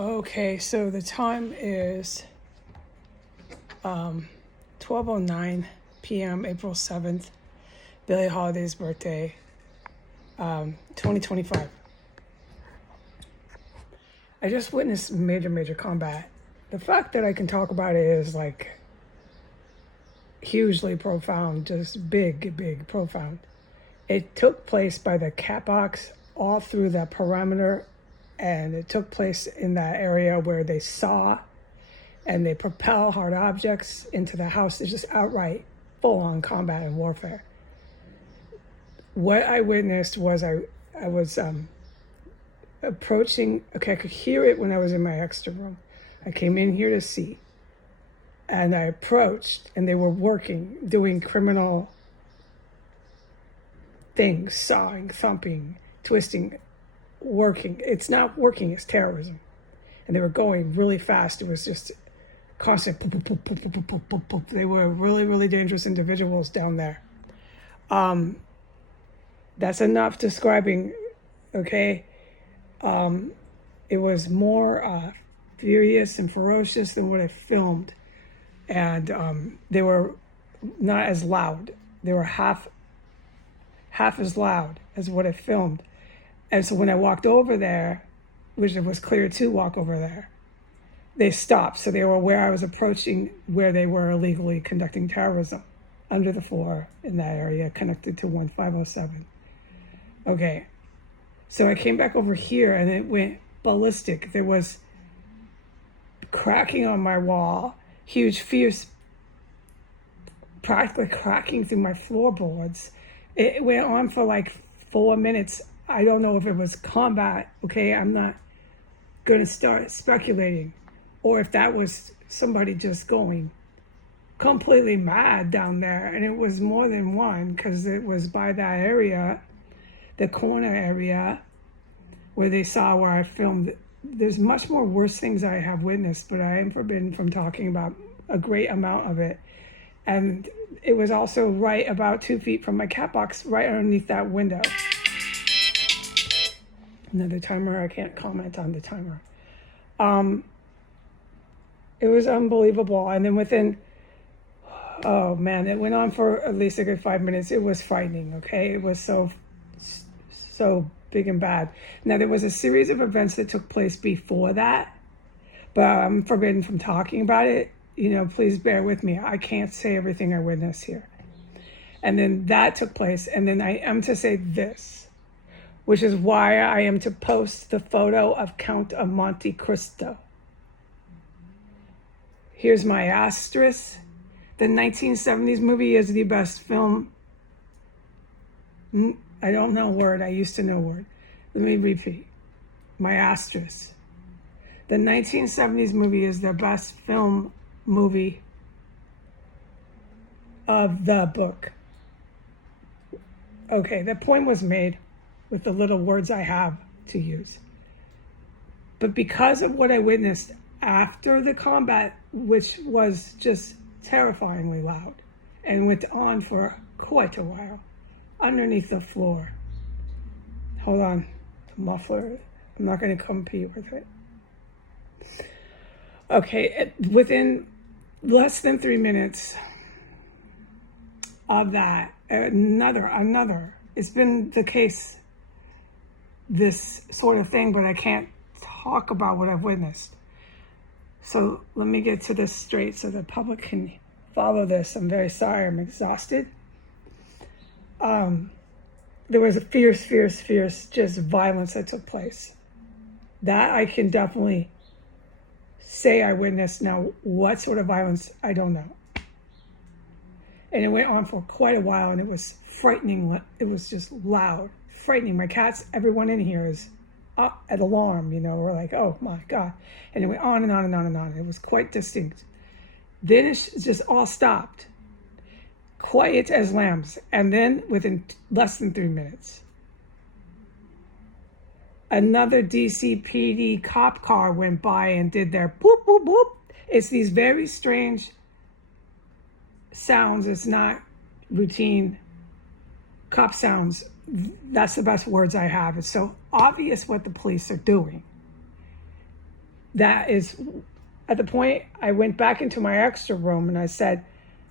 Okay, so the time is 12:09 p.m., April 7th, Billie Holiday's birthday, 2025. I just witnessed major combat. The fact that I can talk about it is like hugely profound, just big, profound. It took place by the cat box all through that perimeter, and it took place in that area where they saw and they propel hard objects into the house. It's just outright full-on combat and warfare. What I witnessed was I was approaching, okay, I could hear it when I was in my extra room. I came in here to see, and I approached, and they were working, doing criminal things, sawing, thumping, twisting, working. It's not working, it's terrorism. And they were going really fast. It was just constant. They were really dangerous individuals down there. That's enough describing, okay? It was more furious and ferocious than what I filmed. And they were not as loud. They were half as loud as what I filmed. And so when I walked over there, which it was clear to walk over there, they stopped. So they were aware I was approaching where they were illegally conducting terrorism under the floor in that area connected to 1507. Okay. So I came back over here and it went ballistic. There was cracking on my wall, huge, fierce, practically cracking through my floorboards. It went on for like 4 minutes. I don't know if it was combat, okay? I'm not going to start speculating. Or if that was somebody just going completely mad down there. And it was more than one, because it was by that area, the corner area, where they saw where I filmed. There's much more worse things I have witnessed, but I am forbidden from talking about a great amount of it. And it was also right about 2 feet from my cat box, right underneath that window. Another timer, I can't comment on the timer. It was unbelievable. And then within, oh man, it went on for at least a good 5 minutes. It was frightening, okay? It was so big and bad. Now, there was a series of events that took place before that, but I'm forbidden from talking about it. You know, please bear with me. I can't say everything I witnessed here. And then that took place. And then I am to say this, which is why I am to post the photo of Count of Monte Cristo. Here's my asterisk. The 1970s movie is the best film. I don't know word. I used to know word. Let me repeat. My asterisk. The 1970s movie is the best movie of the book. Okay, the point was made with the little words I have to use. But because of what I witnessed after the combat, which was just terrifyingly loud and went on for quite a while underneath the floor. Hold on, the muffler. I'm not going to compete with it. Okay, within less than 3 minutes of that, another. It's been the case, this sort of thing, but I can't talk about what I've witnessed. So let me get to this straight so the public can follow this. I'm very sorry. I'm exhausted. There was a fierce, just violence that took place. That I can definitely say I witnessed. Now, what sort of violence, I don't know. And it went on for quite a while, and it was frightening. It was just loud, frightening. My cats, everyone in here is up at alarm, you know. We're like, oh my God. And it went on and on. It was quite distinct. Then it just all stopped. Quiet as lambs. And then within less than 3 minutes, another DCPD cop car went by and did their boop, boop, boop. It's these very strange sounds. It's not routine cop sounds. That's the best words I have. It's so obvious what the police are doing. that is, at the point I went back into my extra room and I said,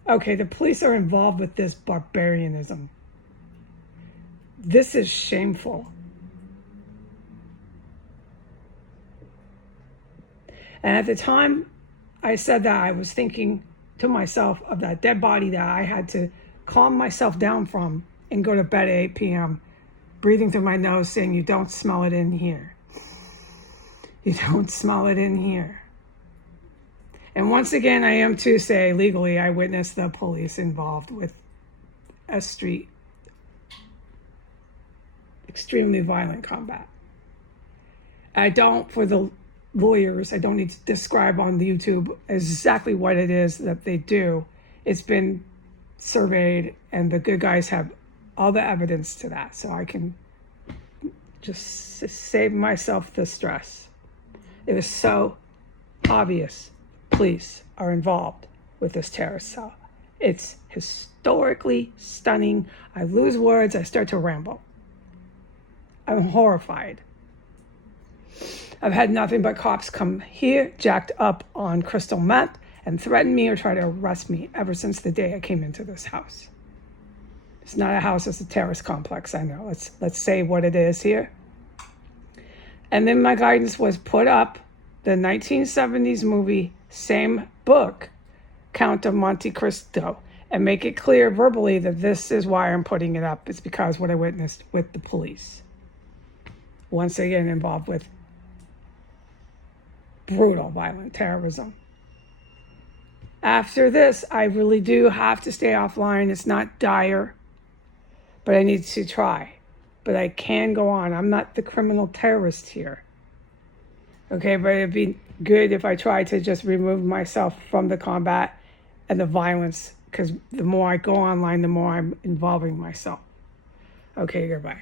okay, the police are involved with this barbarianism. This is shameful. And at the time I said that, I was thinking to myself of that dead body that I had to calm myself down from and go to bed at 8 p.m., breathing through my nose, saying, you don't smell it in here. You don't smell it in here. And once again, I am to say, legally, I witnessed the police involved with a street extremely violent combat. I don't, for the lawyers, I don't need to describe on the YouTube exactly what it is that they do. It's been surveyed, and the good guys have all the evidence to that, so I can just save myself the stress. It was so obvious police are involved with this terrorist cell. It's historically stunning. I lose words. I start to ramble. I'm horrified. I've had nothing but cops come here, jacked up on crystal meth, and threaten me or try to arrest me ever since the day I came into this house. It's not a house, it's a terrorist complex, I know. Let's say what it is here. And then my guidance was put up the 1970s movie, same book, Count of Cristo, and make it clear verbally that this is why I'm putting it up. It's because what I witnessed with the police. Once again, involved with brutal, violent terrorism. After this, I really do have to stay offline. It's not dire, but I need to try. But I can go on. I'm not the criminal terrorist here. Okay, but it'd be good if I try to just remove myself from the combat and the violence, because the more I go online, the more I'm involving myself. Okay, goodbye.